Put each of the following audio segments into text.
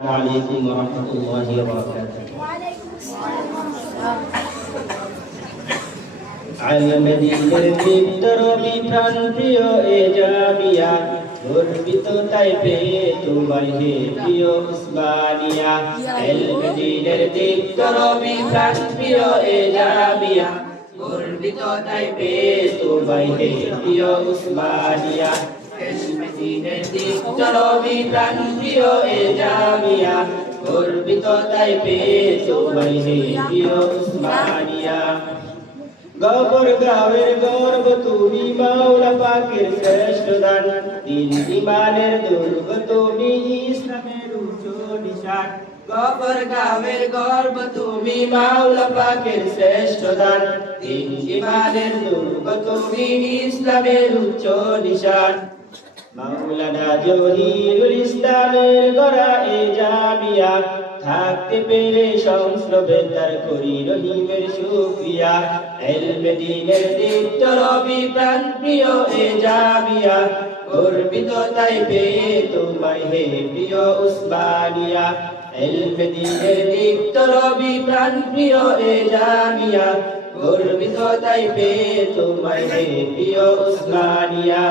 عليكم ورحمة الله وبركاته. আলমদিনের ভিতর বিধান প্রিয় এ জামিয়া গর্বিত তাই পেয়ে তোমায় হে প্রিয় উসমানিয়া। আলমদিনের ভিতর বিধান প্রিয় এ জামিয়া গর্বিত তাই পেয়ে তোমায় হে প্রিয় উসমানিয়া। আলমদিনের ভিতর বিধান প্রিয় এ জামিয়া গর্বিত তাই পেয়ে তোমায় হে প্রিয় উসমানিয়া। গবর গাঁয়ের গর্ব তুমি মাওলা পাকের শ্রেষ্ঠ দান, দিন ইমানের দুর্গ তুমি ইসলামের উচ্চ নিশান। গবর গাঁয়ের গর্ব তুমি মাওলা পাকের শ্রেষ্ঠ দান, দিন ইমানের দুর্গ তুমি ইসলামের উচ্চ নিশান। মাওলানা জহিরুল ইসলামের গড়া এ জামিয়া থাকতে পেরে সংস্রবে তার করি রহিমের শুকরিয়া। আলমদিনের দীপ্ত রবি প্রাণ প্রিয় এ জামিয়া গর্বিত তাই পেয়ে তোমায় হে প্রিয় উসমানিয়া। আলমদিনের দীপ্ত রবি প্রাণ প্রিয় এ জামিয়া গর্বিত তাই পেয়ে তোমায় হে প্রিয় উসমানিয়া।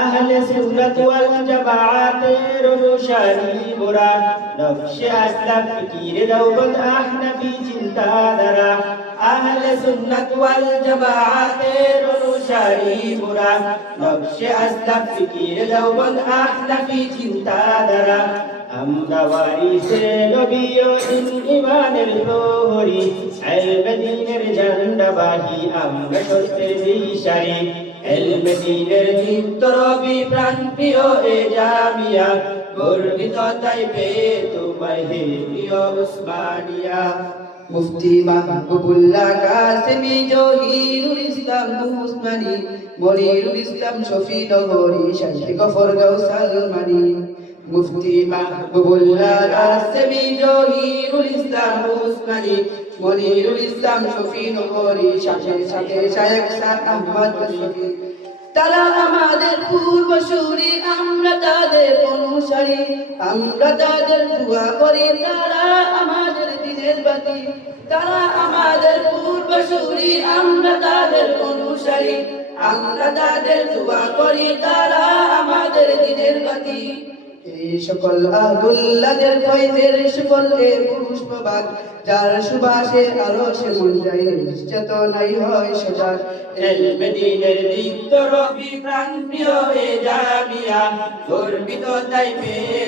আহলে সুন্নাত ওয়াল জামাআতের অনুসারী মোরা, নকশে আসলাম ফিকিরে দেওবন্দ আহনাফি চিন্তাধারা। আহলে সুন্নাত ওয়াল জামাআতের অনুসারী মোরা, নকশে আসলাম ফিকিরে দেওবন্দ আহনাফি চিন্তাধারা। আমরা ওয়ারিসে নবী ও ইমানের প্রহরী, আলমদিনের ঝান্ডাবাহী আমরা সত্যের দিশারি। আলমদিনের দীপ্ত রবি প্রাণ প্রিয় এ জামিয়া গর্বিত তাই পেয়ে তোমায় হে প্রিয় উসমানিয়া। মুফতি মাহবুবুল্লাহ কাসেমি জহিরুল ইসলাম উসমানী, মনিরুল ইসলাম শফি নগরী শাইখ গফরগাঁও সালমানী। মুফতি মাহবুবুল্লাহ কাসেমি জহিরুল ইসলাম উসমানী, মনিরুল ইসলাম শফি নগরী সাথে শায়েখ আহমদ শফি। তারা আমাদের পূর্বসূরি, আমরা তাদের অনুসারী, আমরা তাদের দোয়া করি, তারা আমাদের দিনের বাতি। তারা আমাদের পূর্বসূরি, আমরা তাদের অনুসারী, আমরা তাদের দোয়া করি, তারা আমাদের দিনের বাতি। এই সকল আহুল্লাদের ফয়জের সকল এ পুষ্পবাগ, যার সুবাসে আলো সে মন যায় নিশ্চেতনাই হয় সজাগ। আলমদিনের দীপ্ত রবি প্রাণ প্রিয় এ জামিয়া গর্বিত তাই পেয়ে